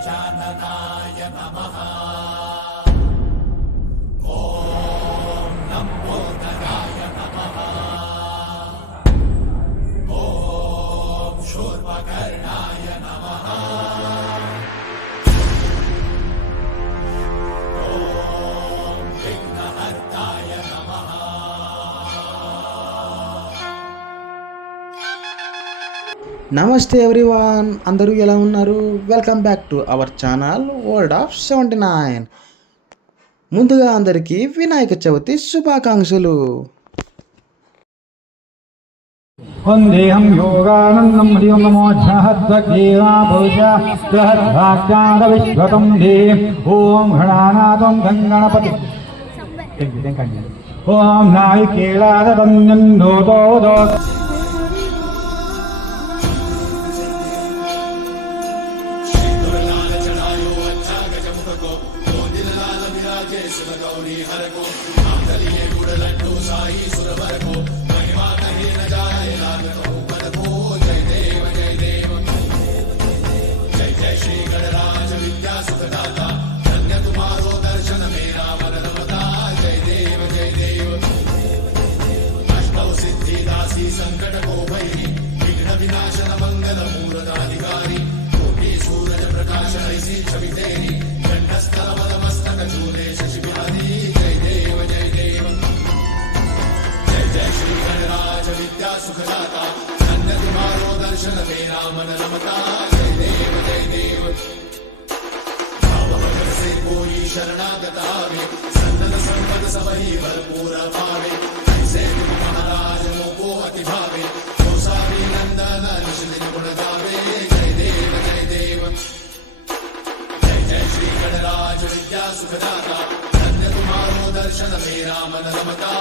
गजाननाय नमः। ॐ लम्बोदराय नमः। ॐ शूर्पकर्णाय नमः। ॐ विघ्नहर्ताय नमः। నమస్తే ఎవ్రీవన్, అందరూ ఎలా ఉన్నారు? Welcome back to our channel world of 79. ముందుగా అందరికీ వినాయక చవితి శుభాకాంక్షలు. వందేహం యోగానందం హరిం నమో ఝహద్వగ్రీవా భూజా ఝహద్భాగ్యాద విశ్వతం దే ఓం గణానాథం గంగణపతి ఓం నాయికేళాదన్యందోదో शरणागतावे सन्नत संपद सबही भरपूर पावे ऐसे महाराज मोको अति भावे गोसावी नंदन निश्चित गुण गावे जय देव जय देव जय जय श्री गणराज विद्या सुखदाता धन्य तुम्हारो दर्शन मेरा मन रमता